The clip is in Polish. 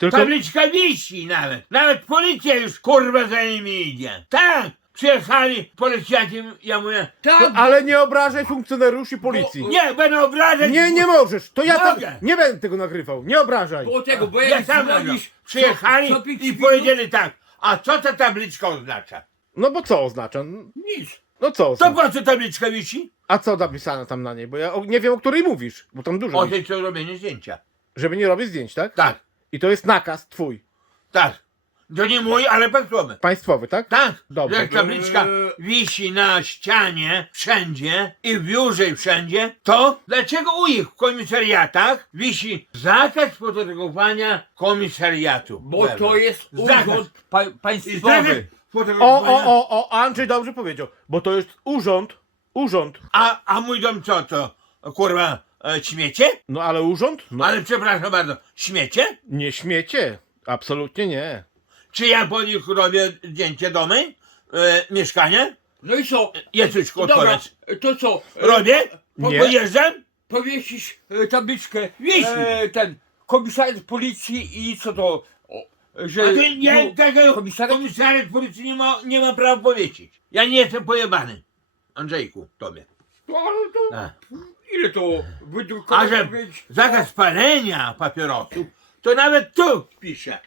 Tylko- Tabliczka wisi nawet. Nawet policja już kurwa za nimi idzie. Tak! Przyjechali policjanci, ja mówię, Tak, Ale nie obrażaj funkcjonariuszy policji. nie, będę obrażać. Nie, nie możesz. To ja tam Mogę. nie będę tego nagrywał. Nie obrażaj. bo tego, bo Ja jak sam co- Przyjechali co pięć i minut, powiedzieli tak, a co ta tabliczka oznacza? No bo co oznacza? Nic. No co To oznacza? po co tabliczka wisi? A co napisano tam na niej? Bo ja o- nie wiem, o której mówisz. Bo tam dużo. O jest. tej, co robienie zdjęcia. Żeby nie robić zdjęć, tak? Tak, I to jest nakaz twój. tak. To nie mój, ale państwowy. Państwowy, tak? Tak, Dobrze. jak tabliczka wisi na ścianie wszędzie i w biurze wszędzie, to dlaczego u nich w komisariatach wisi zakaz fotografowania komisariatu? Bo to jest Zakaz. urząd pa I zakaz państwowy. O, fotografowania. o, o, o, Andrzej dobrze powiedział. Bo to jest urząd. Urząd. A, a mój dom co to? Kurwa, e, śmiecie? No ale urząd? No, Ale przepraszam bardzo, śmiecie? nie śmiecie. Absolutnie nie. Czy ja po nich robię zdjęcie domy? E, mieszkania? No i co? Jezuś, Dobra, odpowiedz. to co? E, Robię? Nie. Pojeżdżam? Powiesisz e, tabliczkę. Wisi. E, ten komisariat policji i co to? O, że A to nie, no, tego policji nie ma, nie ma prawa powiedzieć. Ja nie jestem pojebany. Andrzejku, tobie. no, ale to A, ile to A wydrukować? że zakaz palenia papierosów, to nawet tu pisze.